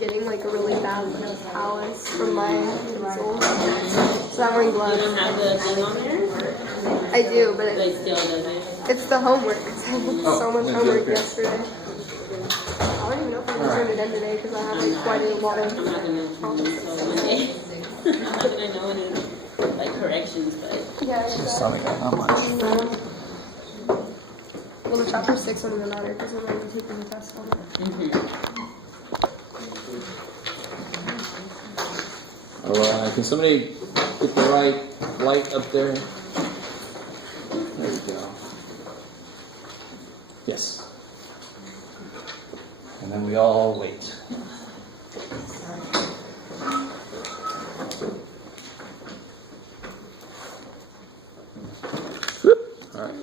getting like a really bad callus from my pencil, so I'm wearing gloves. You don't have the thing on there? I do, but It still doesn't. it's the homework. I did so much homework yesterday. I don't even know if I'm gonna turn it in today because I have like quite a lot of. I'm not gonna turn it until Monday. I'm not gonna know any like corrections, but Yeah, Something not much. well, the chapter 6 wouldn't even matter because I'm going to be taking the test on it. Can somebody get the right light up there? There we go. Yes. And then we all wait. All right.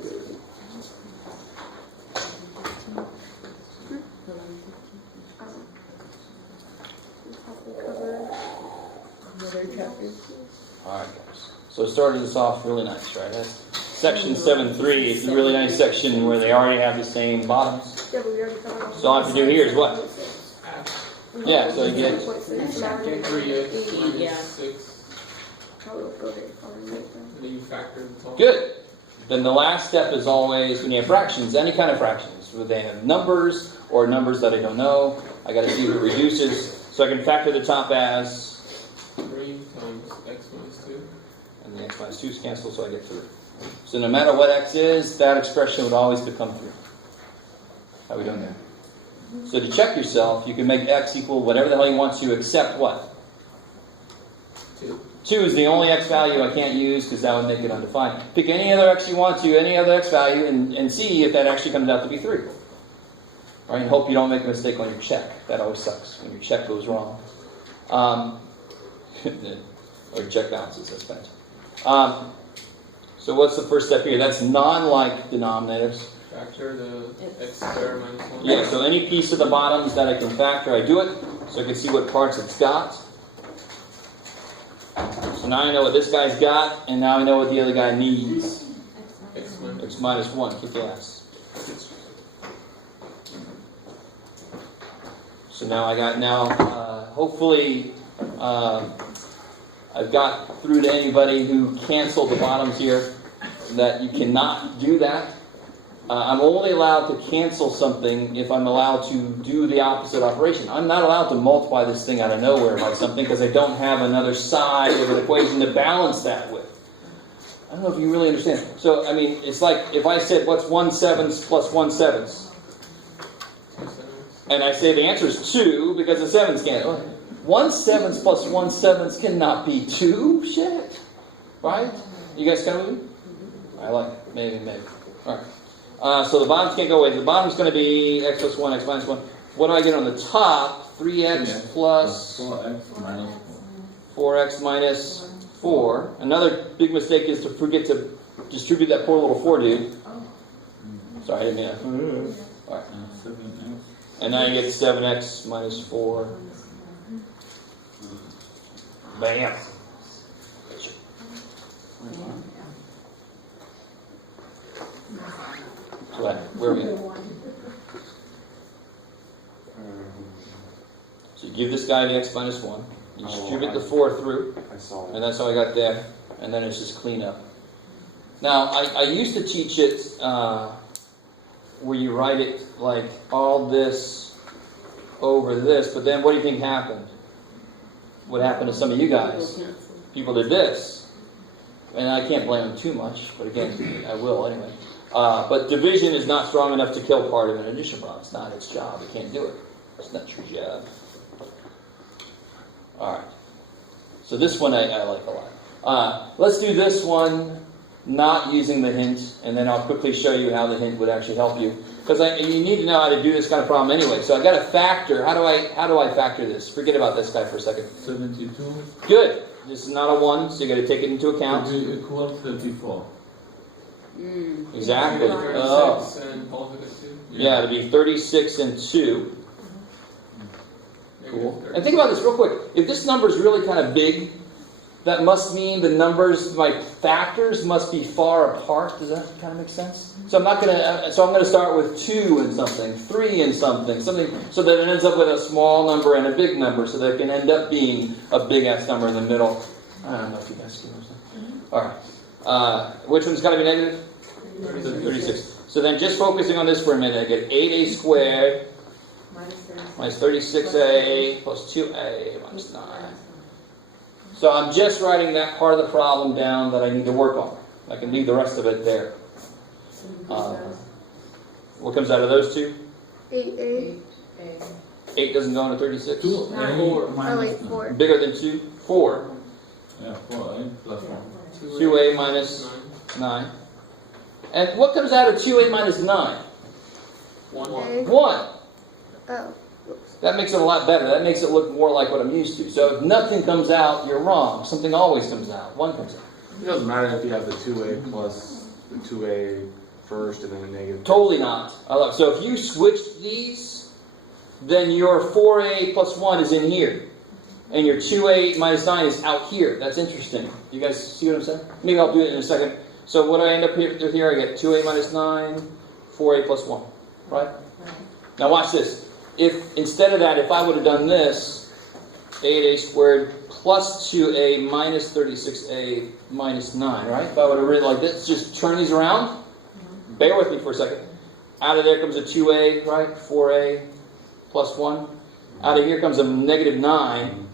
All right, guys. So it started us off really nice, right? That's section 7.3 is a really nice section where they already have the same bottoms. Yeah, but we already covered all So all I have to do here is what? Yeah, so you get Chapter 3, Yeah. 6. And then you factor the total. good. Then the last step is always when you have fractions, any kind of fractions, whether they have numbers or numbers that I don't know. I got to see what it reduces, so I can factor the top as, 3 times x minus 2. and the x minus 2's cancel, so I get 3. So no matter what x is, that expression would always become 3. How are we doing there? So to check yourself, you can make x equal whatever the hell you want to, except what? 2. 2 is the only x value I can't use because that would make it undefined. Pick any other x you want to, any other x value, and see if that actually comes out to be 3. All right, and hope you don't make a mistake on your check. That always sucks when your check goes wrong. Or your check balances, that's bad. So what's the first step here? That's non-like denominators. Factor the x squared minus 1. Yeah, so any piece of the bottoms that I can factor, I do it, so I can see what parts it's got. So now I know what this guy's got, and now I know what the other guy needs. X minus 1, kick ass. So now I got, hopefully, I've got through to anybody who canceled the bottoms here, that you cannot do that. I'm only allowed to cancel something if I'm allowed to do the opposite operation. I'm not allowed to multiply this thing out of nowhere by something because I don't have another side of an equation to balance that with. I don't know if you really understand. So, I mean, it's like if I said, what's 1/7 plus 1/7? And I say the answer is 2 because the 7's can't. 1/7 plus 1/7 cannot be 2. Shit. Right? You guys kind of with me? I like it. Maybe. All right. So the bottoms can't go away. The bottom's going to be x plus 1, x minus 1. What do I get on the top? 3x plus 4x minus 4. Another big mistake is to forget to distribute that poor little 4 dude. Sorry, I didn't mean that. All right. And now you get 7x minus 4. Bam. So where are we at? So you give this guy the x minus 1. You distribute the 4 through. And that's how I got there. And then it's just clean up. Now, I used to teach it where you write it like all this over this. But then what do you think happened? What happened to some of you guys? People did this. And I can't blame them too much. But again, I will anyway. But division is not strong enough to kill part of an addition problem. It's not its job. It can't do it. It's not your job. Alright. So this one I like a lot. Let's do this one not using the hint, and then I'll quickly show you how the hint would actually help you. Because you need to know how to do this kind of problem anyway. So I got to factor. How do I factor this? Forget about this guy for a second. 72. Good. This is not a 1, so you got to take it into account. It will equal 34. Exactly. 36 Oh. and positive 2. Yeah, it'd be 36 and 2. Cool. And think about this real quick. If this number is really kind of big, that must mean the numbers, my factors must be far apart. Does that kind of make sense? So I'm going to start with 2 and something, 3 and something, so that it ends up with a small number and a big number, so that it can end up being a big-ass number in the middle. I don't know if you guys can understand. All right. Which one's got to be negative? 36. So then just focusing on this for a minute, I get 8a squared minus 36a plus 2a minus 9. So I'm just writing that part of the problem down that I need to work on. I can leave the rest of it there. What comes out of those two? 8a. 8 doesn't go into 36? 2a Oh minus wait, 4. Bigger than 2? 4. Yeah, 4a plus 1. 2a minus 9. And what comes out of 2a minus 9? 1. 1. Oh. That makes it a lot better. That makes it look more like what I'm used to. So if nothing comes out, you're wrong. Something always comes out. 1 comes out. It doesn't matter if you have the 2a plus the 2a first and then a negative. Totally not. So if you switched these, then your 4a plus 1 is in here. And your 2a minus 9 is out here. That's interesting. You guys see what I'm saying? Maybe I'll do it in a second. So what do I end up with here? I get 2a minus 9, 4a plus 1. Right? Now watch this. If instead of that, if I would have done this, 8a squared plus 2a minus 36a minus 9, right? If I would have written like this, just turn these around. Bear with me for a second. Out of there comes a 2a, right? 4a plus 1. Out of here comes a negative 9.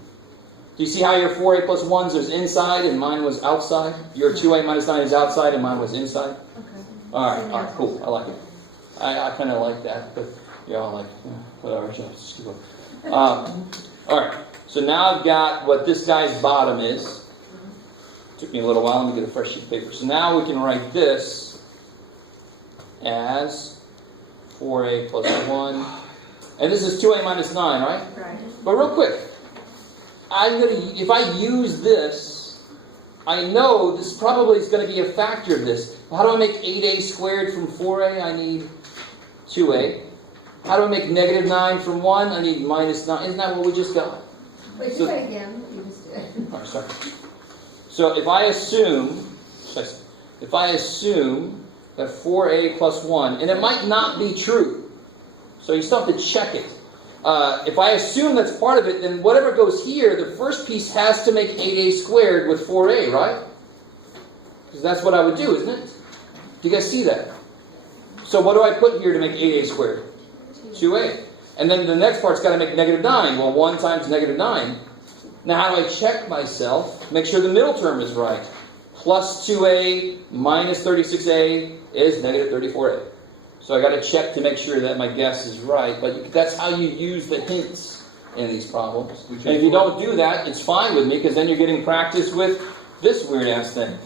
Do you see how your 4a plus 1s is inside and mine was outside? Your 2a minus 9 is outside and mine was inside? Okay. All right, cool. I like it. I kind of like that, but you're all like, whatever, just keep going. All right, so now I've got what this guy's bottom is. Took me a little while. Let me get a fresh sheet of paper. So now we can write this as 4a plus 1. And this is 2a minus 9, right? Right. But real quick, if I use this, I know this probably is going to be a factor of this. How do I make 8a squared from 4a? I need 2a. How do I make negative 9 from 1? I need minus 9. Isn't that what we just got? Wait, So- say it again. You just did. All right, sorry. So if I assume that 4a plus 1, and it might not be true, so you still have to check it. If I assume that's part of it, then whatever goes here, the first piece has to make 8a squared with 4a, right? Because that's what I would do, isn't it? Do you guys see that? So what do I put here to make 8a squared? 2a. And then the next part's got to make negative 9. Well, 1 times negative 9. Now how do I check myself? Make sure the middle term is right. Plus 2a minus 36a is negative 34a. So I got to check to make sure that my guess is right. But that's how you use the hints in these problems. And if you don't do that, it's fine with me, because then you're getting practice with this weird-ass thing.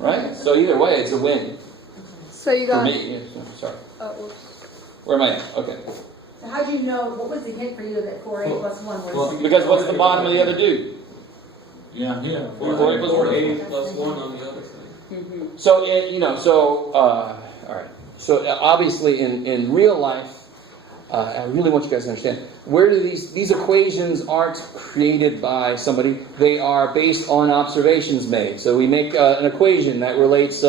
Right? So either way, it's a win. So you For got. me. Yeah, sorry. Whoops. Where am I at? Okay. So how'd you know, what was the hint for you that 4a plus 1 was? Well, Because what's the bottom of the other dude? Yeah, here. 4a plus 1. 8 plus 1 on the other side. So, all right. So obviously in real life, I really want you guys to understand, where do these equations aren't created by somebody, they are based on observations made. So we make an equation that relates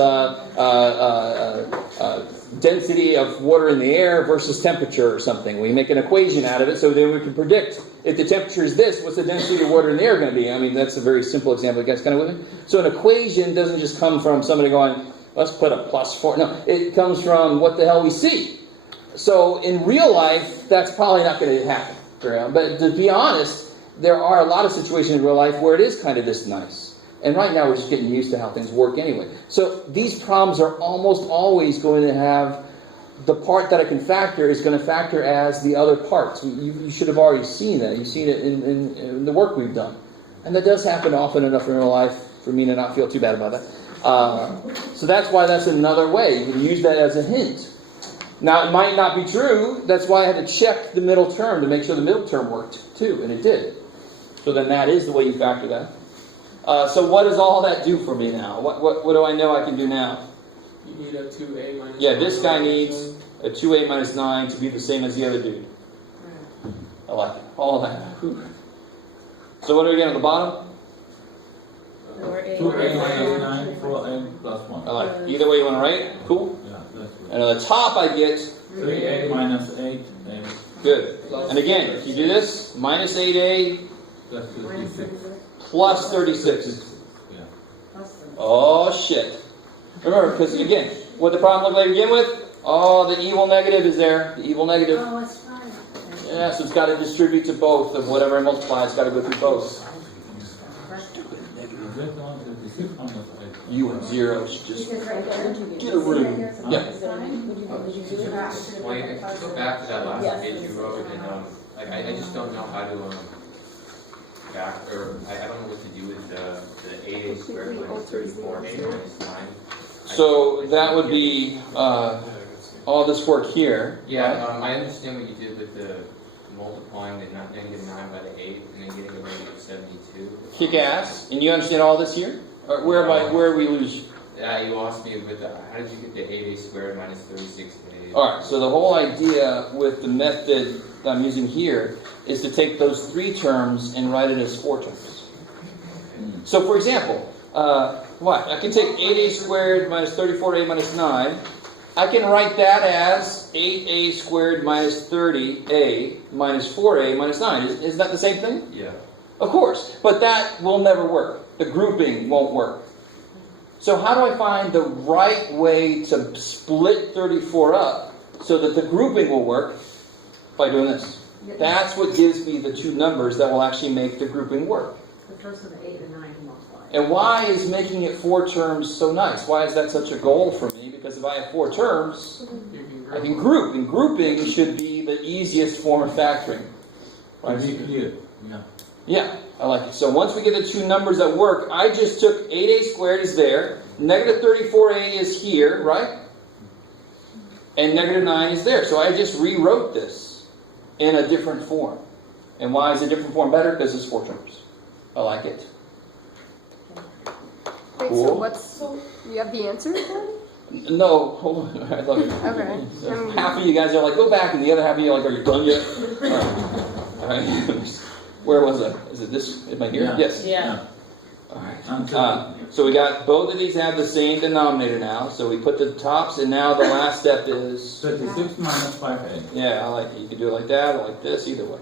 density of water in the air versus temperature or something. We make an equation out of it so then we can predict if the temperature is this, what's the density of water in the air going to be? I mean, that's a very simple example. You guys kind of with me? So an equation doesn't just come from somebody going, let's put a plus 4. No, it comes from what the hell we see. So in real life, that's probably not going to happen. But to be honest, there are a lot of situations in real life where it is kind of this nice. And right now we're just getting used to how things work anyway. So these problems are almost always going to have the part that I can factor is going to factor as the other parts. You should have already seen that. You've seen it in the work we've done. And that does happen often enough in real life for me to not feel too bad about that. So that's why that's another way. You can use that as a hint. Now, it might not be true. That's why I had to check the middle term to make sure the middle term worked too, and it did. So then that is the way you factor that. So what does all that do for me now? What do I know I can do now? You need a 2a minus 9. Yeah, this guy needs a 2a minus 9 to be the same as the other dude. I like it. All that. Whew. So what do we get at the bottom? 4A 2A minus minus 9. 9, 4A plus 1. I like it. Either way you want to write it, cool. Yeah, that's good. And at the top I get 3A minus 8, good. And again, if you do this, minus 8a plus 56. plus 36. Yeah. Oh shit. Remember, because again, what the problem looked like to begin with? Oh, the evil negative is there. The evil negative. Oh, it's fine. Yeah, so it's got to distribute to both of whatever I multiply. It's got to go through both. Is that one 56 minus 8? You and zero should just Because right there. get a room. Yeah. Would you do it? Well, if you go back to that last page you wrote, and like I just don't know how to I don't know what to do with the 8a squared minus 34a minus 9. So that would be all this work here. Yeah, I understand what you did with the multiplying the negative 9 by the 8 and then getting a negative 72. Kick ass. And you understand all this here? Or where we lose you? Yeah, you asked me with how did you get the 8a squared minus 36a? Alright, so the whole idea with the method that I'm using here is to take those 3 terms and write it as 4 terms. So for example, what? I can take 8a squared minus 34a minus 9. I can write that as 8a squared minus 30a minus 4a minus 9. Is that the same thing? Yeah. Of course, but that will never work. The grouping won't work. So how do I find the right way to split 34 up so that the grouping will work? By doing this. That's what gives me the 2 numbers that will actually make the grouping work. The first one, the 8 and 9 multiply. And why is making it 4 terms so nice? Why is that such a goal for me? Because if I have 4 terms, I can group. And grouping should be the easiest form of factoring. To be clear, yeah. Yeah, I like it. So once we get the 2 numbers that work, I just took 8a squared is there, negative 34a is here, right? And negative 9 is there. So I just rewrote this in a different form. And why is a different form better? Because it's 4 terms. I like it. Wait, Cool. so you have the answer already? No, hold on. I love it. Okay. Half of you guys are like, go back, and the other half of you are like, are you done yet? All right. Where was I? Is it this? Am I here? Yeah. Yes. Yeah. All right. So we got both of these have the same denominator now. So we put the tops, and now the last step is. 36 minus 5a. Yeah, I like it. You can do it like that or like this, either way.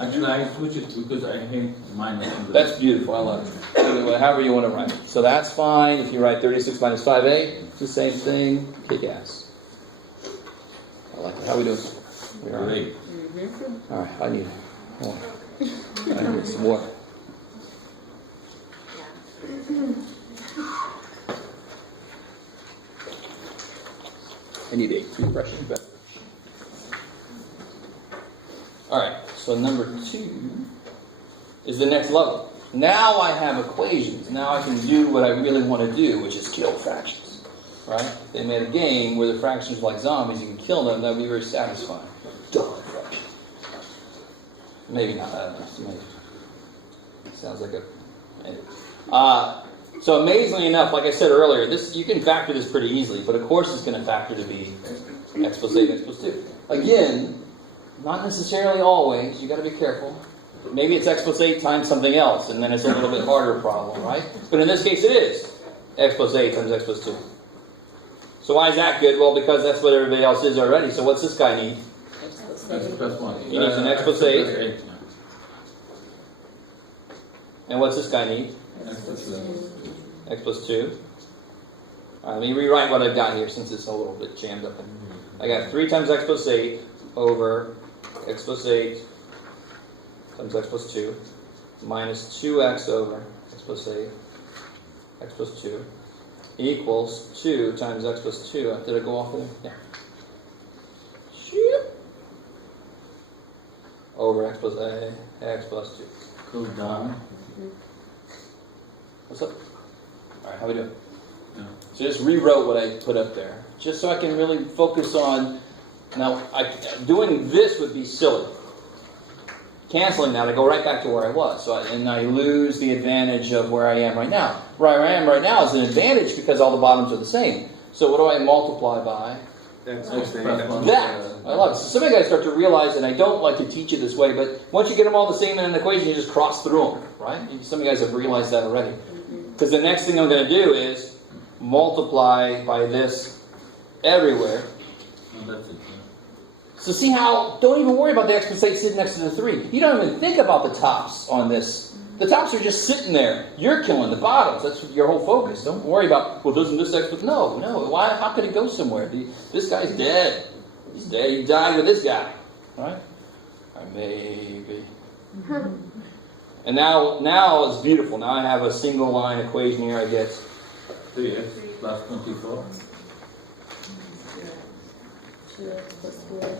Actually, I switch it because I hate minus. That's beautiful. I love it. Either way, however you want to write it. So that's fine. If you write 36 minus 5a, it's the same thing. Kick ass. I like it. How we doing? We all right? Great. All right. I need more. I need some more. I need 8 toothbrushes, but. Alright, so number 2 is the next level. Now I have equations. Now I can do what I really want to do, which is kill fractions. Right? If they made a game where the fractions were like zombies, you can kill them, that would be very satisfying. Duh, fraction. Maybe not, I don't know. Maybe. Sounds like a. So amazingly enough, like I said earlier, this you can factor this pretty easily, but of course it's going to factor to be x plus 8, x plus 2. Again, not necessarily always. You got to be careful. Maybe it's x plus 8 times something else, and then it's a little bit harder problem, right? But in this case, it is x plus 8 times x plus 2. So why is that good? Well, because that's what everybody else is already. So what's this guy need? X plus 1. He needs an x plus 8. Yeah. And what's this guy need? X plus 11. X plus 2. All right, let me rewrite what I've got here since it's a little bit jammed up. I got 3 times x plus 8 over x plus 8 times x plus 2 minus 2x over x plus 8 x plus 2 equals 2 times x plus 2. Did I go off there? Yeah. Shoot. Over x plus 2. Go down. What's up? All right, how we doing? Yeah. So just rewrote what I put up there, just so I can really focus on. Now, doing this would be silly. Canceling that, I go right back to where I was, and I lose the advantage of where I am right now. Where I am right now is an advantage because all the bottoms are the same. So what do I multiply by? X plus 8. That. I love it. So some of you guys start to realize, and I don't like to teach it this way, but once you get them all the same in an equation, you just cross through them, right? Some of you guys have realized that already. Because the next thing I'm going to do is multiply by this everywhere. That's it. So see how, don't even worry about the exponent sitting next to the 3. You don't even think about the tops on this. The tops are just sitting there. You're killing the bottoms. That's your whole focus. Don't worry about, well, doesn't this exponent? No. Why? How could it go somewhere? This guy's dead. He's dead. He died with this guy. Right? Or maybe. And now it's beautiful. Now I have a single line equation here, I guess. 3x plus 24. 2x plus 4.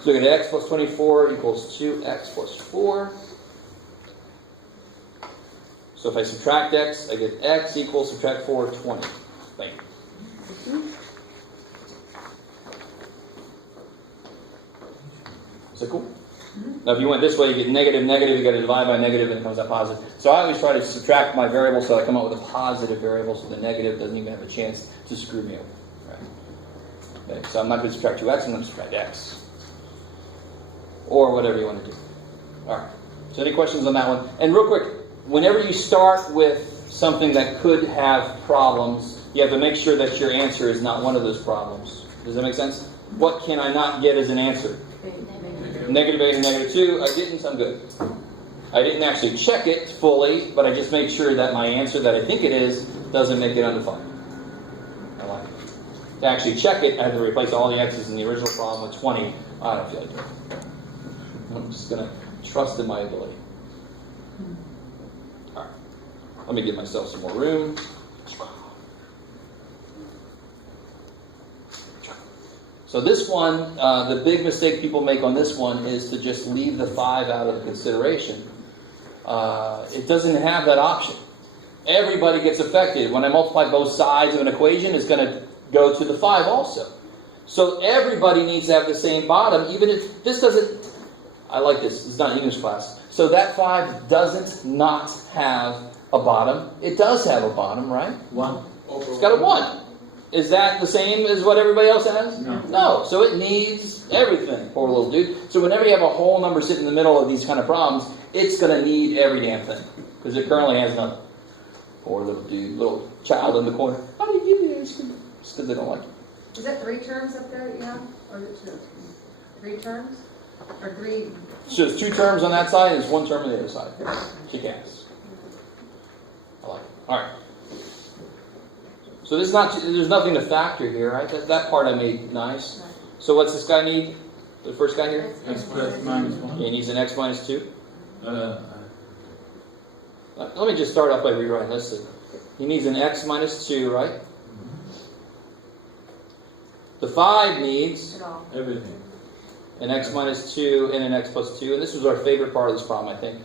So we get x plus 24 equals 2x plus 4. So if I subtract x, I get x equals subtract 4, 20. Thank you. Is that cool? Now if you went this way, you get negative, you got to divide by negative, and it comes out positive. So I always try to subtract my variable so I come up with a positive variable, so the negative doesn't even have a chance to screw me over. Right? Okay, so I'm not going to subtract 2x, I'm going to subtract x. Or whatever you want to do. Alright. So any questions on that one? And real quick, whenever you start with something that could have problems, you have to make sure that your answer is not one of those problems. Does that make sense? What can I not get as an answer? Negative 8 and negative 2. I didn't, I'm good. I didn't actually check it fully, but I just make sure that my answer that I think it is doesn't make it undefined. I like it. To actually check it, I had to replace all the x's in the original problem with 20. I don't feel like doing it. I'm just going to trust in my ability. Alright. Let me give myself some more room. So this one, the big mistake people make on this one is to just leave the 5 out of the consideration. It doesn't have that option. Everybody gets affected. When I multiply both sides of an equation, it's going to go to the 5 also. So everybody needs to have the same bottom, even if this doesn't... I like this. It's not English class. So that 5 doesn't not have a bottom. It does have a bottom, right? 1. It's got a 1. Is that the same as what everybody else has? No. So it needs everything, poor little dude. So whenever you have a whole number sitting in the middle of these kind of problems, it's going to need every damn thing. Because it currently has nothing. Poor little dude, little child in the corner. How do you give me ice cream? Just because they don't like it. Is that 3 terms up there that you have? Or is it 2? 3 terms? Or 3? So there's 2 terms on that side and there's 1 term on the other side. Kick ass. I like it. Alright. So there's nothing to factor here, right? That part I made nice. So what's this guy need? The first guy here? X plus minus 1. Yeah, he needs an x minus 2. Let me just start off by rewriting. Let's see. He needs an x minus 2, right? The 5 needs Everything. an x minus 2 and an x plus 2. And this was our favorite part of this problem, I think.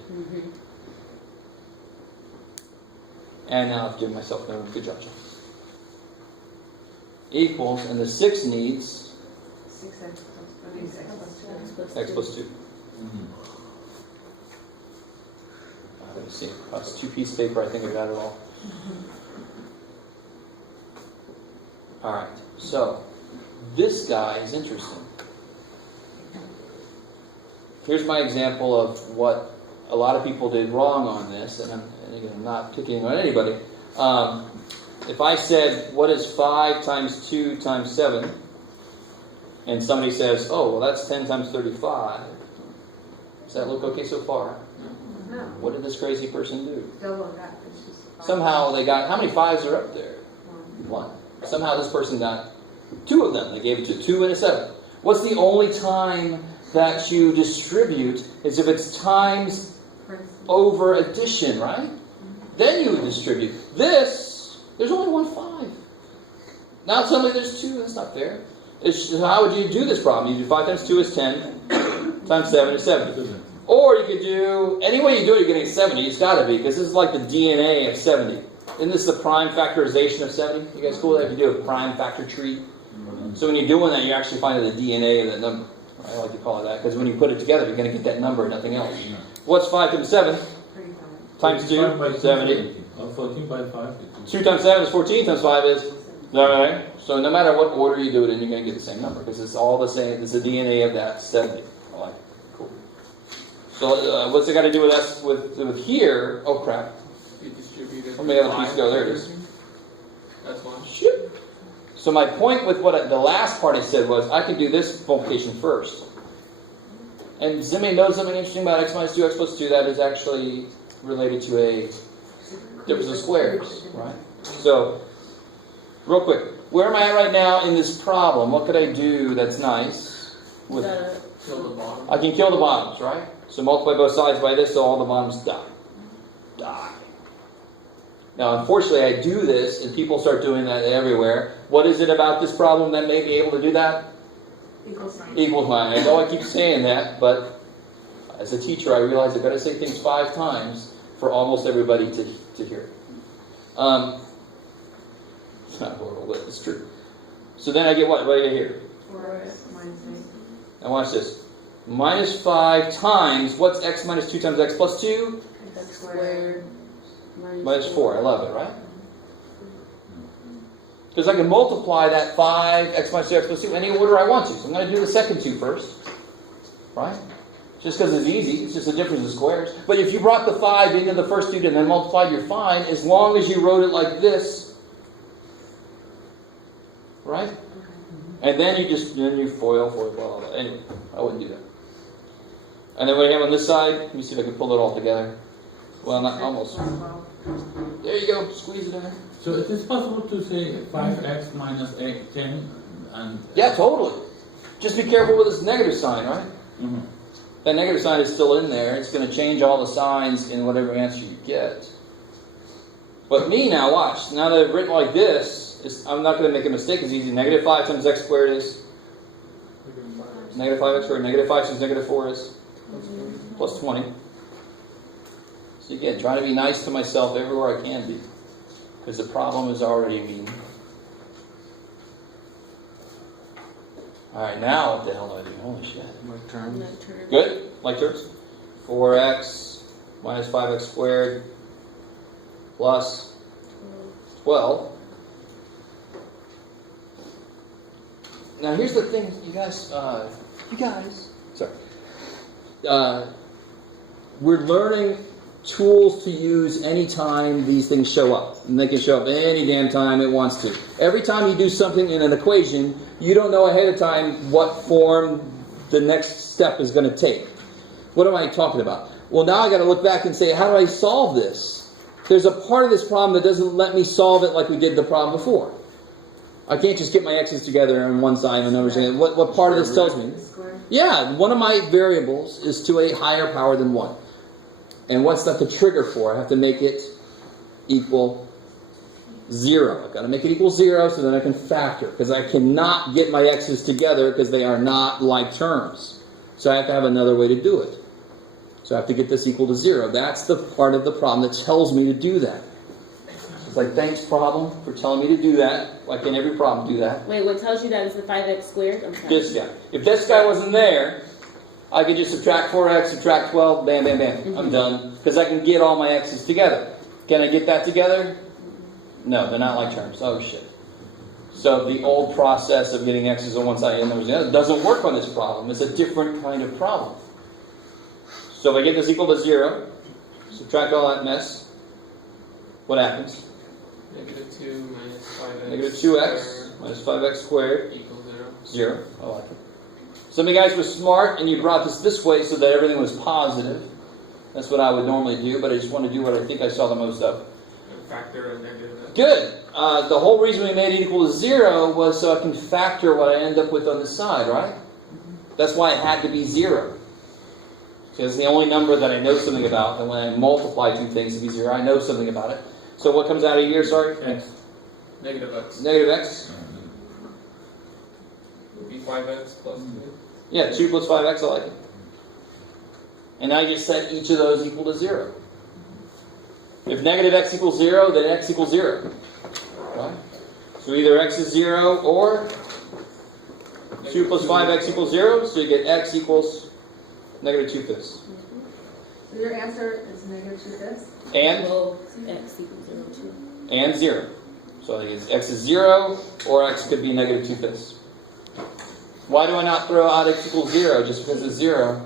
And now I've given myself a good job. Equals, and the 6 needs 6x plus x plus 2. Let me see. That's 2 pieces of paper. I think I got it all. Alright, so this guy is interesting. Here's my example of what a lot of people did wrong on this, and I'm not picking on anybody. If I said, what is 5 times 2 times 7? And somebody says, oh, well, that's 10 times 35. Does that look okay so far? No. What did this crazy person do? Double that. It's just 5. Somehow they got, how many 5s are up there? 1. Somehow this person got 2 of them. They gave it to 2 and a 7. What's the only time that you distribute is if it's times over addition, right? Then you would distribute. This, there's only 1 5. Now tell me there's 2. That's not fair. How would you do this problem? You do 5 times 2 is 10, times 7 is 70. Or you could do, any way you do it, you're getting 70. It's got to be, because this is like the DNA of 70. Isn't this the prime factorization of 70? You guys cool with that? If you do a prime factor tree. So when you're doing that, you're actually finding the DNA of that number. I like to call it that, because when you put it together, you're going to get that number, nothing else. What's 5 times 7? Times 2, 70. 14 by 5. 2 times 7 is 14, times 5 is that right? So no matter what order you do it in, you're going to get the same number because it's all the same. It's the DNA of that 70. I like it. Cool. So what's it got to do with us with here? Oh crap! You distribute it. How many other pieces go? There it is. That's one. Shit. So my point with the last part I said was I could do this multiplication first. And does anybody know something interesting about x minus 2x plus 2 that is actually related to a difference of squares, right? So, real quick, where am I at right now in this problem? What could I do that's nice? With, Kill the bottom. I can kill the bottoms, right? So multiply both sides by this so all the bottoms die. Now, unfortunately, I do this, and people start doing that everywhere. What is it about this problem that may be able to do that? Equal sign. Equal sign. I know I keep saying that, but as a teacher, I realize I've got to say things 5 times for almost everybody to hear. It's not horrible, but it's true. So then I get what? What do I get here? 4x minus 8. Now watch this. Minus 5 times, what's x minus 2 times x plus 2? X squared. Minus 4. I love it, right? Because I can multiply that 5, x minus 2, x plus 2, any order I want to. So I'm going to do the second 2 first. Right? Just because it's easy. It's just a difference of squares. But if you brought the 5 into the first 2 and then multiplied, you're fine, as long as you wrote it like this. Right? And then you foil, blah, blah. Anyway, I wouldn't do that. And then what do you have on this side? Let me see if I can pull it all together. Well, not almost. There you go. Squeeze it in there. So it is possible to say 5x minus 10 and... Yeah, totally. Just be careful with this negative sign, right? Mm-hmm. That negative sign is still in there. It's going to change all the signs in whatever answer you get. But me now, watch. Now that I've written like this, I'm not going to make a mistake. It's easy. Negative 5 times x squared is? Negative 5x squared. Negative 5 times negative 4 is? Plus 20. So again, trying to be nice to myself everywhere I can be. Because the problem is already mean. Alright, now what the hell do I do? Holy shit. Like terms. Good? Like terms? 4x minus 5x squared plus 12. Now here's the thing, you guys, we're learning tools to use anytime these things show up. And they can show up any damn time it wants to. Every time you do something in an equation, you don't know ahead of time what form the next step is going to take. What am I talking about? Well, now I got to look back and say, how do I solve this? There's a part of this problem that doesn't let me solve it like we did the problem before. I can't just get my x's together on one side and numbers. What part of this tells me? Yeah, one of my variables is to a higher power than 1. And what's that the trigger for? I have to make it equal 0. I've got to make it equal 0 so then I can factor. Because I cannot get my x's together because they are not like terms. So I have to have another way to do it. So I have to get this equal to 0. That's the part of the problem that tells me to do that. It's like, thanks, problem, for telling me to do that. Why can't every problem do that? Wait, what tells you that is the 5x squared? I'm sorry. This guy. If this guy wasn't there, I could just subtract 4x, subtract 12, bam, bam, bam. Mm-hmm. I'm done. Because I can get all my x's together. Can I get that together? No, they're not like terms. Oh, shit. So the old process of getting x's on one side and numbers on the other doesn't work on this problem. It's a different kind of problem. So if I get this equal to 0, subtract all that mess, what happens? Negative 2 minus 5x. Negative 2x minus 5x squared equals 0. 0. I like it. Some of you guys were smart and you brought this way so that everything was positive. That's what I would normally do, but I just want to do what I think I saw the most of. And factor a negative x. Good. The whole reason we made it equal to 0 was so I can factor what I end up with on the side, right? That's why it had to be 0. Because it's the only number that I know something about, and when I multiply two things to be 0, I know something about it. So what comes out of here, sorry? X. Negative x. Negative x. Would be 5x plus 2. Yeah, 2 plus 5x, I like it. And now you just set each of those equal to 0. If negative x equals 0, then x equals 0. Right? So either x is 0 or 2 plus 5x equals 0, so you get x equals negative 2/5. So your answer is negative 2/5? And? Well, x equals 0 too. And 0. So I think it's x is 0, or x could be negative 2/5. Why do I not throw out x equals 0 just because it's 0?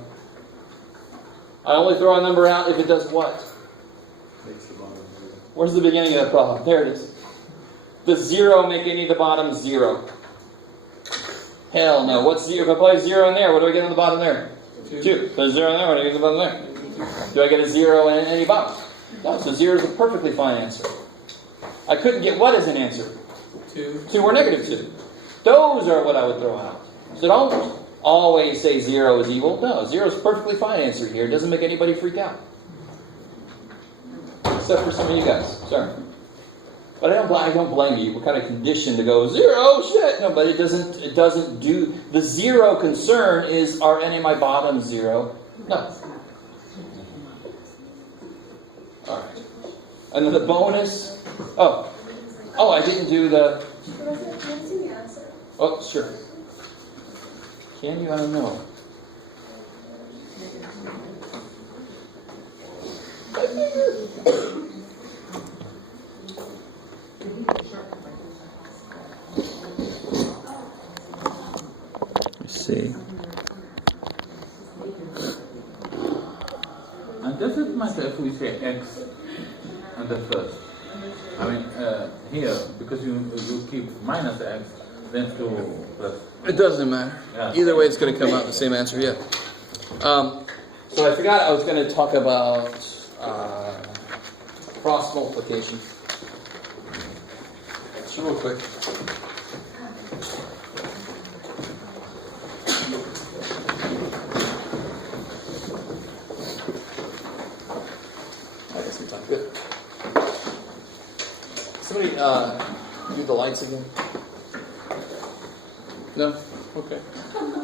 I only throw a number out if it does what? Where's the beginning of that problem? There it is. Does 0 make any of the bottoms 0? Hell no. What's 0? If I play 0 in there, what do I get on the bottom there? 2. There's 0 in there, what do I get on the bottom there? Do I get a 0 in any bottom? No, so 0 is a perfectly fine answer. I couldn't get what as an answer? 2. 2 or negative 2. Those are what I would throw out. So don't always say 0 is evil. No, 0 is a perfectly fine answer here. It doesn't make anybody freak out. Except for some of you guys. Sorry. But I don't blame you. We're kind of conditioned to go 0, shit. No, but it doesn't do. The 0 concern is, are any of my bottoms 0? No. All right. And then the bonus. Oh, I didn't do the. Oh, sure. Can you? I don't know. Let's see. And does it matter if we say x and the first? I mean, here, because you keep minus x, then to plus. It doesn't matter. Yeah. Either way, it's going to come out the same answer. Yeah. So I forgot I was going to talk about cross multiplication. Just real quick. I guess we talked good. Somebody do the lights again. No? Okay.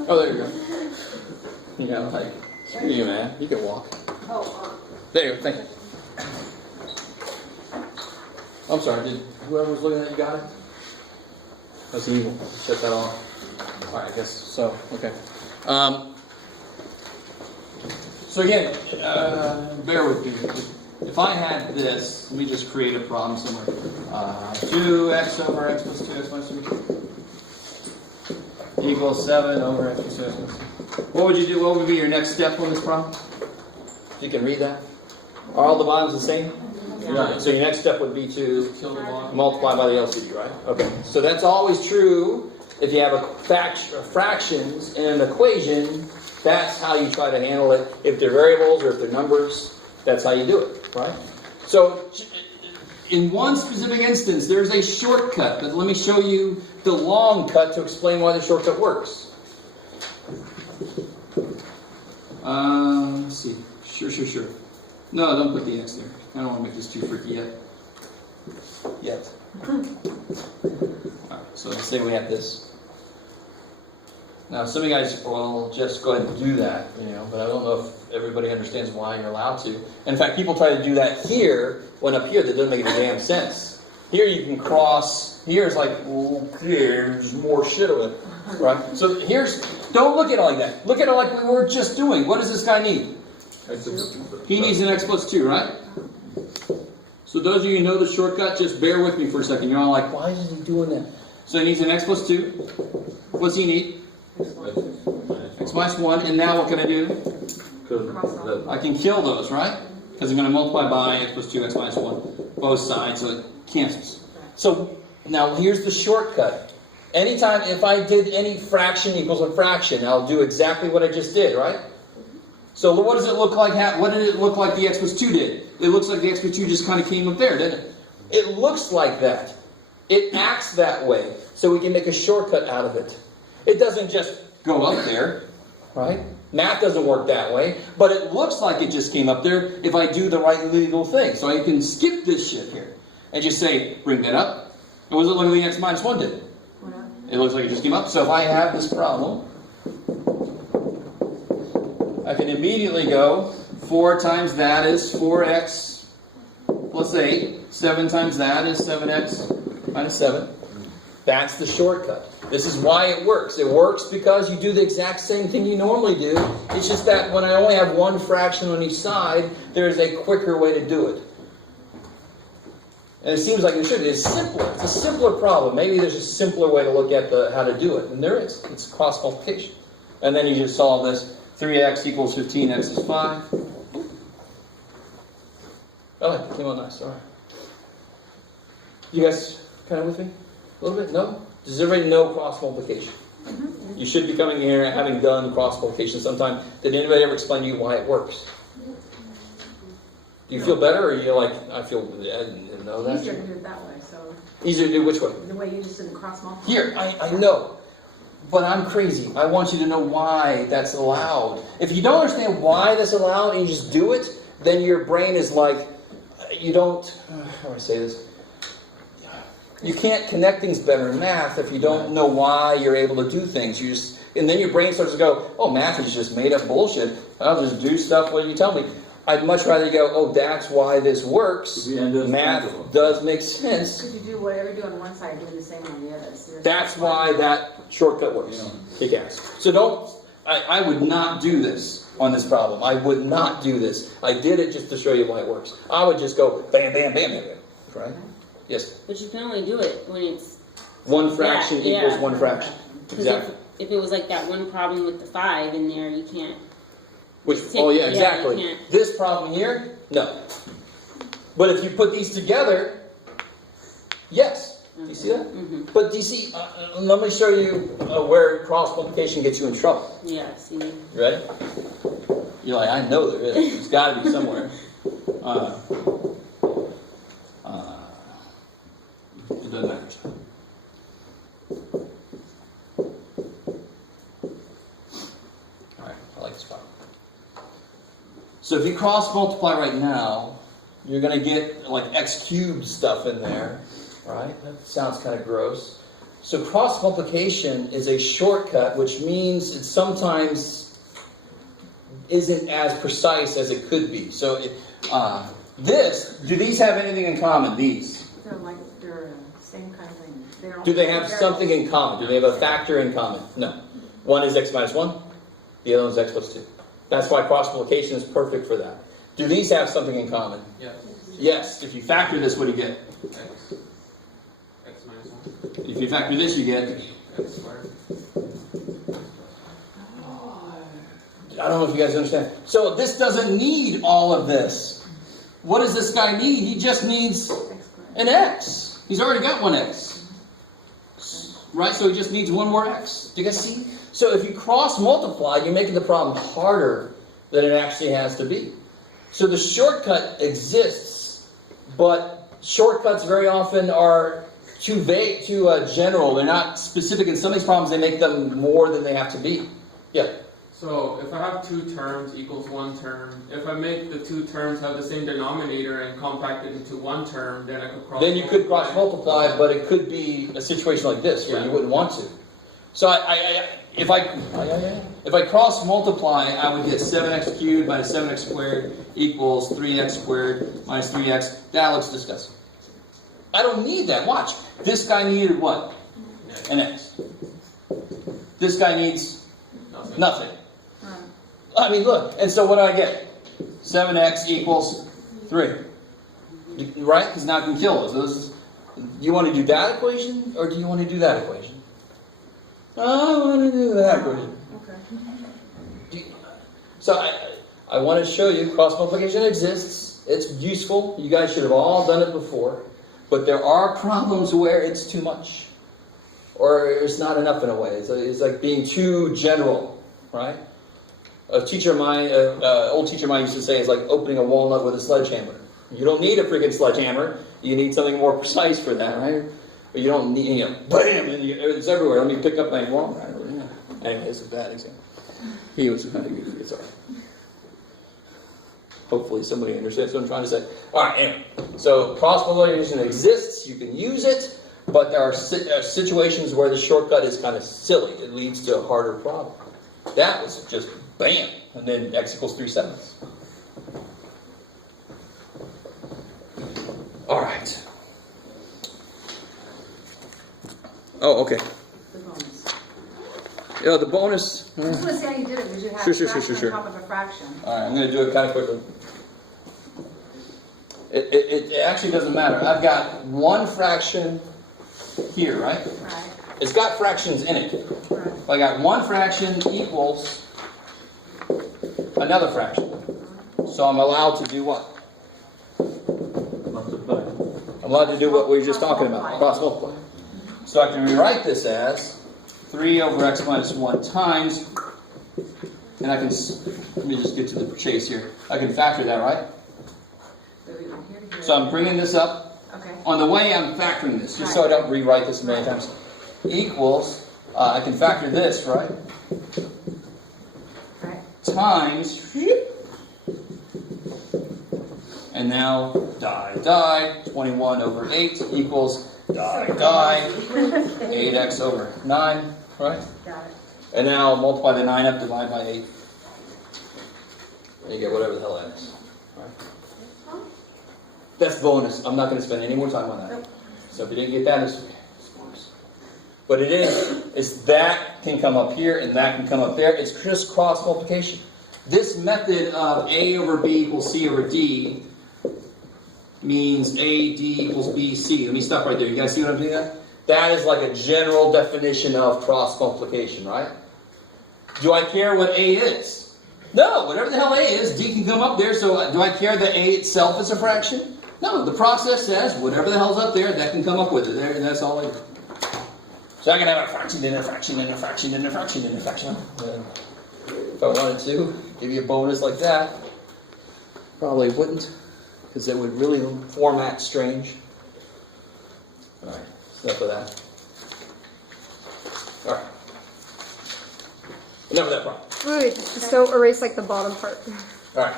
Oh, there you go. Yeah, like, screw you, man. You can walk. There you go. Thank you. I'm sorry. Did whoever was looking at you got it? That's evil. Shut that off. All right, I guess so. Okay. So again, bear with me. If I had this, let me just create a problem somewhere. 2x over x plus 2x minus 3 equals 7 over x plus 2x minus 3. What would you do? What would be your next step on this problem? If you can read that. Are all the bottoms the same? Yeah. So your next step would be to multiply by the LCD, right? Okay. So that's always true if you have fractions in an equation. That's how you try to handle it. If they're variables or if they're numbers, that's how you do it, right? So in one specific instance, there's a shortcut, but let me show you the long cut to explain why the shortcut works. Let's see. Sure. No, don't put the x there. I don't want to make this too freaky yet. Alright, so let's say we have this. Now, some of you guys will just go ahead and do that, but I don't know if everybody understands why you're allowed to. In fact, people try to do that here, when up here that doesn't make any damn sense. Here you can cross, here's like, there's more shit of it, right? So don't look at it like that. Look at it like we were just doing. What does this guy need? He needs an x plus 2, right? So those of you who know the shortcut, just bear with me for a second. You're all like, why is he doing that? So he needs an x plus 2. What's he need? X minus 1. And now what can I do? I can kill those, right? Because I'm going to multiply by x plus 2, x minus 1. Both sides, so it cancels. So now here's the shortcut. Anytime, if I did any fraction equals a fraction, I'll do exactly what I just did, right? So what does it look like? What did it look like the x plus 2 did? It looks like the x plus 2 just kind of came up there, didn't it? It looks like that. It acts that way, so we can make a shortcut out of it. It doesn't just go up there, right? Math doesn't work that way, but it looks like it just came up there if I do the right legal thing. So I can skip this shit here and just say, bring that up. And what does it look like the x minus 1 did? It looks like it just came up. So if I have this problem, I can immediately go 4 times that is 4x plus 8. 7 times that is 7x minus 7. That's the shortcut. This is why it works. It works because you do the exact same thing you normally do. It's just that when I only have one fraction on each side, there is a quicker way to do it. And it seems like it should. It's simpler. It's a simpler problem. Maybe there's a simpler way to look at how to do it. And there is. It's cross multiplication. And then you just solve this. 3x equals 15x is 5. Oh, came out nice. All right. You guys kind of with me? A little bit? No? Does everybody know cross multiplication? You should be coming here having done cross multiplication sometime. Did anybody ever explain to you why it works? Do you feel better, or are you like, I didn't know that? Easier to do it that way, so Easier to do which way? the way you just didn't cross multiply. Here, I know. But I'm crazy. I want you to know why that's allowed. If you don't understand why that's allowed and you just do it, then your brain is like, you don't, how do I say this? You can't connect things better in math if you don't know why you're able to do things. And then your brain starts to go, oh, math is just made up bullshit. I'll just do stuff when you tell me. I'd much rather go, oh, that's why this works. Math does make sense. Because you do whatever you do on one side, doing the same on the other. So That's why that shortcut works. Kick ass. So I would not do this on this problem. I would not do this. I did it just to show you why it works. I would just go bam, bam, bam, bam, bam. Right? Yes? But you can only do it when it's One fraction equals one fraction. because Exactly. if it was like that one problem with the 5 in there, you can't. Oh yeah, Yeah, exactly. you can't. This problem here, no. But if you put these together, yes. Do you see that? Mm-hmm. But do you see, let me show you where cross multiplication gets you in trouble. Yeah, see. Right? You're like, I know there is. There's got to be somewhere. It doesn't matter. Alright, I like this problem. So if you cross multiply right now, you're going to get like x cubed stuff in there. Right? That sounds kind of gross. So cross multiplication is a shortcut, which means it sometimes isn't as precise as it could be. So do these have anything in common, these? they're same kind of thing. Do they have something in common? Do they have a factor in common? No. One is x minus 1, the other one is x plus 2. That's why cross multiplication is perfect for that. Do these have something in common? Yes. Yes. If you factor this, what do you get? X minus 1. If you factor this, you get... X squared. I don't know if you guys understand. So this doesn't need all of this. What does this guy need? He just needs an x. He's already got one x. Right? So he just needs one more x. Do you guys see? So if you cross multiply, you're making the problem harder than it actually has to be. So the shortcut exists, but shortcuts very often are too vague, too general. They're not specific. In some of these problems, they make them more than they have to be. Yeah. So if I have 2 terms equals 1 term, if I make the 2 terms have the same denominator and compact it into 1 term, then I could cross. Then you could cross multiply, but it could be a situation like this where you wouldn't want to. So if I cross multiply, I would get 7x cubed minus 7x squared equals 3x squared minus 3x. That looks disgusting. I don't need that. Watch. This guy needed what? An x. This guy needs nothing. I mean, look. And so what do I get? 7x equals 3. Right? Because now I can kill those. Do you want to do that equation, or do you want to do that equation? I want to do that equation. Okay. So I want to show you cross multiplication exists. It's useful. You guys should have all done it before. But there are problems where it's too much. Or it's not enough in a way. It's like being too general, right? Old teacher of mine used to say it's like opening a walnut with a sledgehammer. You don't need a freaking sledgehammer. You need something more precise for that, right? But you don't need, bam, and it's everywhere. Let me pick up my walnut. Anyway, it's a bad example. He was kind of goofy. It's all right. Hopefully somebody understands what I'm trying to say. All right, anyway. So cross multiplication exists. You can use it. But there are situations where the shortcut is kind of silly. It leads to a harder problem. That was just bam, and then x equals 3/7. All right. Oh, okay. The bonus. Yeah, the bonus. I just want to see how you did it, because you have Sure. a fraction on top of a fraction. All right, I'm going to do it kind of quickly. It actually doesn't matter. I've got one fraction here, right? Right, It's got fractions in it. right. I got one fraction equals another fraction. So I'm allowed to do what? Multiply. I'm allowed to do what we were just talking about, cross multiply. So I can rewrite this as 3 over x minus 1 times, and I can, let me just get to the chase here. I can factor that, right? So we went here to here. So I'm bringing this up. Okay. On the way I'm factoring this, just so I don't rewrite this a million times. Equals, I can factor this, right? Right. Times, and now die, 21 over 8 equals die, 8x over 9, right? Got it. And now multiply the 9 up, divide by 8. And you get whatever the hell that is. Right? That's bonus. I'm not going to spend any more time on that. So if you didn't get that, it's okay. It's bonus. But it is that can come up here and that can come up there. It's just cross multiplication. This method of A over B equals C over D means A, D equals B, C. Let me stop right there. You guys see what I'm doing there? That is like a general definition of cross multiplication, right? Do I care what A is? No, whatever the hell A is, D can come up there, so do I care that A itself is a fraction? No, the process says whatever the hell's up there, that can come up with it. There, that's all I do. So I can have a fraction, and a fraction, and a fraction, and a fraction, and a fraction. And if I wanted to give you a bonus like that, probably wouldn't, because it would really format strange. Alright, enough of that. Alright. Enough of that problem. Wait, just don't erase like the bottom part. Alright.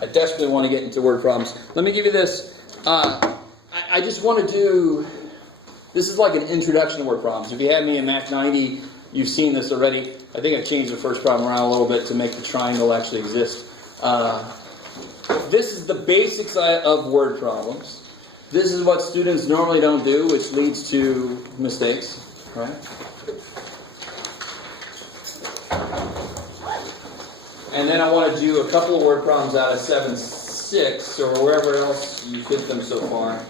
I desperately want to get into word problems. Let me give you this. I just want to do... This is like an introduction to word problems. If you had me in Math 90, you've seen this already. I think I've changed the first problem around a little bit to make the triangle actually exist. This is the basics of word problems. This is what students normally don't do, which leads to mistakes, right? And then I want to do a couple of word problems out of 7-6, or wherever else you fit them so far.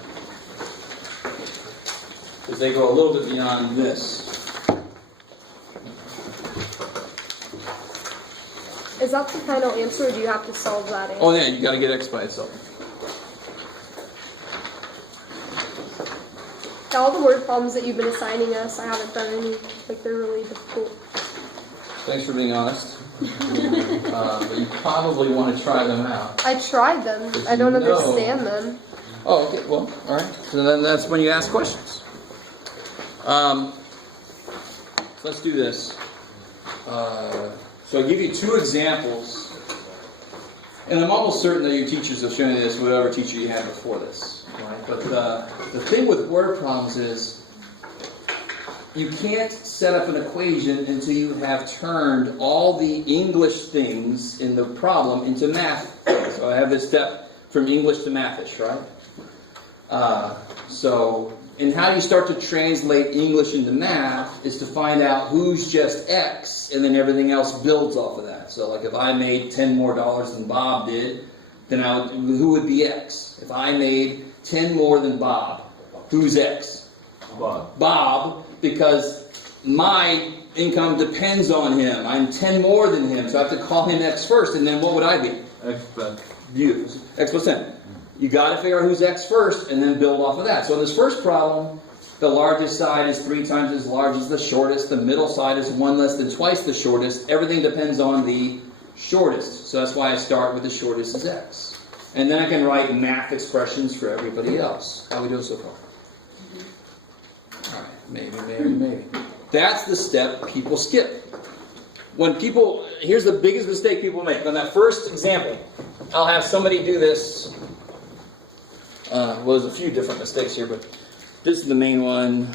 Because they go a little bit beyond this. Is that the final answer, or do you have to solve that answer? Oh yeah, you got to get x by itself. All the word problems that you've been assigning us, I haven't done any. Like, they're really difficult. Thanks for being honest. But you probably want to try them out. I tried them. But I don't you know- understand them. Oh, okay. Well, all right. So then that's when you ask questions. So let's do this. So I'll give you 2 examples. And I'm almost certain that your teachers have shown you this, whatever teacher you had before this. Right? But the thing with word problems is you can't set up an equation until you have turned all the English things in the problem into math. So I have this step from English to mathish, right? And how you start to translate English into math is to find out who's just X, and then everything else builds off of that. So, like if I made $10 more than Bob did, then who would be X? If I made 10 more than Bob, who's X? Bob, because my income depends on him. I'm 10 more than him, so I have to call him X first, and then what would I be? X plus. You. X plus 10. You got to figure out who's X first, and then build off of that. So in this first problem, the largest side is 3 times as large as the shortest. The middle side is 1 less than twice the shortest. Everything depends on the shortest. So that's why I start with the shortest is X. And then I can write math expressions for everybody else. How are we doing so far? All right, maybe. That's the step people skip. Here's the biggest mistake people make. On that first example, I'll have somebody do this. There's a few different mistakes here, but this is the main one.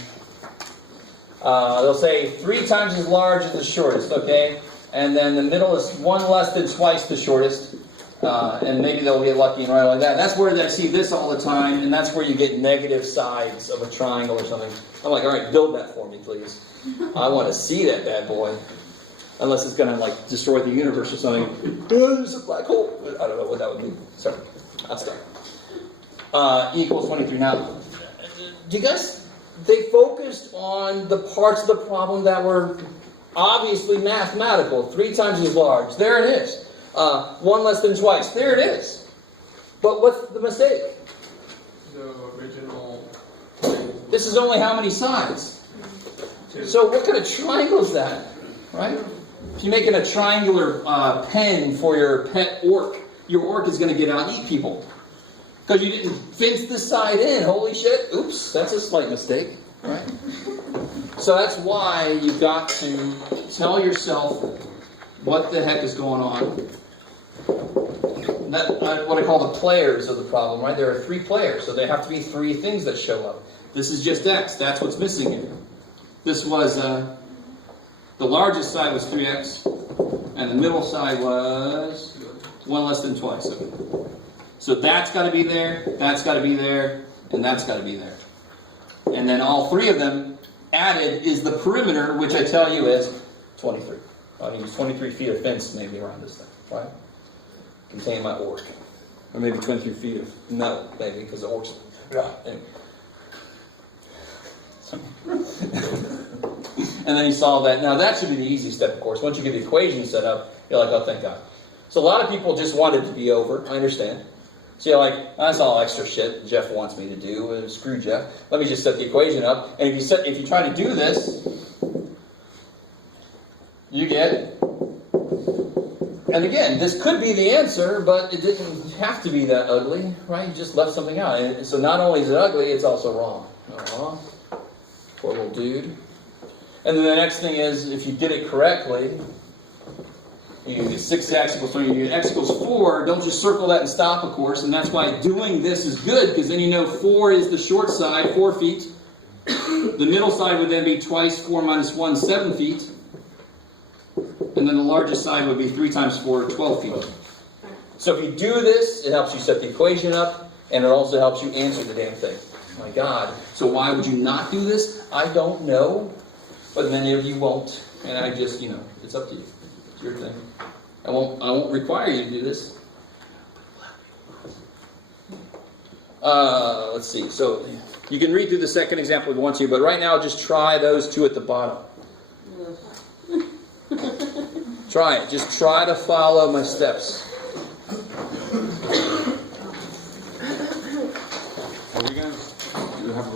They'll say 3 times as large as the shortest, okay? And then the middle is 1 less than twice the shortest. And maybe they'll get lucky and write it like that. That's where I see this all the time, and that's where you get negative sides of a triangle or something. I'm like, all right, build that for me, please. I want to see that bad boy. unless it's going to like destroy the universe or something. There's a black hole. I don't know what that would be. Sorry, I'll stop. Equals 23. Now, do you guys? They focused on the parts of the problem that were obviously mathematical. 3 times as large. There it is. 1 less than twice. There it is. But what's the mistake? The original. This is only how many sides? So what kind of triangle is that? Right? If you're making a triangular pen for your pet orc, your orc is going to get out and eat people. Because you didn't fence this side in. Holy shit. Oops, that's a slight mistake. Right? So that's why you've got to tell yourself what the heck is going on. That what I call the players of the problem, right? There are 3 players, so there have to be 3 things that show up. This is just x. That's what's missing here. This was, the largest side was 3x, and the middle side was 1 less than twice. So that's got to be there, that's got to be there, and that's got to be there. And then all 3 of them added is the perimeter, which I tell you is 23. I'll use 23 feet of fence maybe around this thing, right? Contain my orc. Or maybe 23 feet of metal, maybe, because the orcs... Anyway. And then you solve that. Now that should be the easy step, of course. Once you get the equation set up, you're like, oh, thank God. So a lot of people just want it to be over. I understand. So you're like, that's all extra shit Jeff wants me to do. Screw Jeff. Let me just set the equation up. And if you try to do this, you get... And again, this could be the answer, but it didn't have to be that ugly, right? You just left something out. And so not only is it ugly, it's also wrong. Aww. Poor little dude. And then the next thing is, if you did it correctly, you get 6x equals 20, you get x equals 4. Don't just circle that and stop, of course. And that's why doing this is good, because then you know 4 is the short side, 4 feet. The middle side would then be twice 4 minus 1, 7 feet. And then the largest side would be 3 times 4, 12 feet. So if you do this, it helps you set the equation up, and it also helps you answer the damn thing. My God. So why would you not do this? I don't know. But many of you won't. And I just, it's up to you. It's your thing. I won't require you to do this. Let's see. So you can read through the second example if you want to, but right now just try those 2 at the bottom. Try it. Just try to follow my steps. Are we going to have